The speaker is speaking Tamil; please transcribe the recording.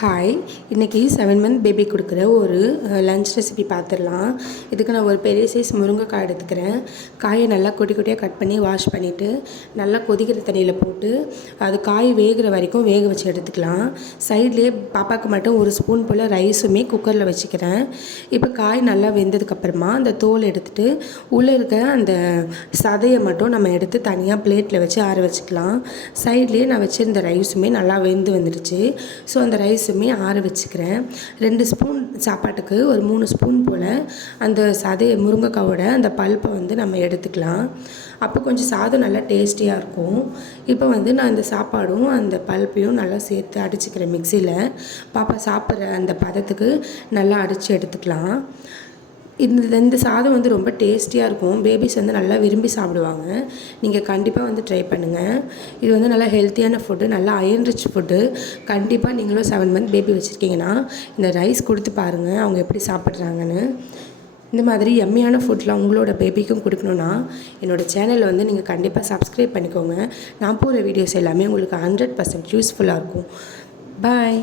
ஹாய், இன்றைக்கி 7 மந்த் பேபி கொடுக்குற ஒரு லன்ச் ரெசிபி பார்த்துடலாம். இதுக்கு நான் ஒரு பெரிய சைஸ் முருங்கைக்காய் எடுத்துக்கிறேன். காயை நல்லா குட்டி குட்டியாக கட் பண்ணி வாஷ் பண்ணிவிட்டு நல்லா கொதிக்கிற தண்ணியில் போட்டு அது காய் வேகிற வரைக்கும் வேக வச்சு எடுத்துக்கலாம். சைட்லேயே பாப்பாவுக்கு மட்டும் ஒரு ஸ்பூன் போல் ரைஸுமே குக்கரில் வச்சுக்கிறேன். இப்போ காய் நல்லா வெந்ததுக்கப்புறமா அந்த தோல் எடுத்துகிட்டு உள்ளே இருக்க அந்த சதையை மட்டும் நம்ம எடுத்து தனியாக பிளேட்டில் வச்சு ஆற வச்சுக்கலாம். சைட்லேயே நான் வச்சுருந்த ரைஸுமே நல்லா வந்துடுச்சு. ஸோ அந்த ரைஸுமே ஆற வச்சுக்கிறேன். 2 ஸ்பூன் சாப்பாட்டுக்கு ஒரு 3 ஸ்பூன் போல் அந்த முருங்கைக்காவோட அந்த பல்ப்பை நம்ம எடுத்துக்கலாம். அப்போ கொஞ்சம் சாதம் நல்லா டேஸ்டியாக இருக்கும். இப்போ நான் இந்த சாப்பாடும் அந்த பல்ப்பையும் நல்லா சேர்த்து அடிச்சுக்கிறேன் மிக்சியில். பாப்பா சாப்பிட்ற அந்த பதத்துக்கு நல்லா அடித்து எடுத்துக்கலாம். இந்த சாதம் ரொம்ப டேஸ்டியாக இருக்கும். பேபிஸ் நல்லா விரும்பி சாப்பிடுவாங்க. நீங்கள் கண்டிப்பாக ட்ரை பண்ணுங்கள். இது நல்லா ஹெல்த்தியான ஃபுட்டு, நல்லா அயர்ன் ரிச் ஃபுட்டு. கண்டிப்பாக நீங்களும் 7 மந்த் பேபி வச்சுருக்கீங்கன்னா இந்த ரைஸ் கொடுத்து பாருங்கள் அவங்க எப்படி சாப்பிட்றாங்கன்னு. இந்த மாதிரி எம்மியான ஃபுட்லாம் உங்களோட பேபிக்கும் கொடுக்கணுன்னா என்னோடய சேனலை நீங்கள் கண்டிப்பாக சப்ஸ்கிரைப் பண்ணிக்கோங்க. நான் போகிற வீடியோஸ் எல்லாமே உங்களுக்கு 100% யூஸ்ஃபுல்லாக இருக்கும். பாய்.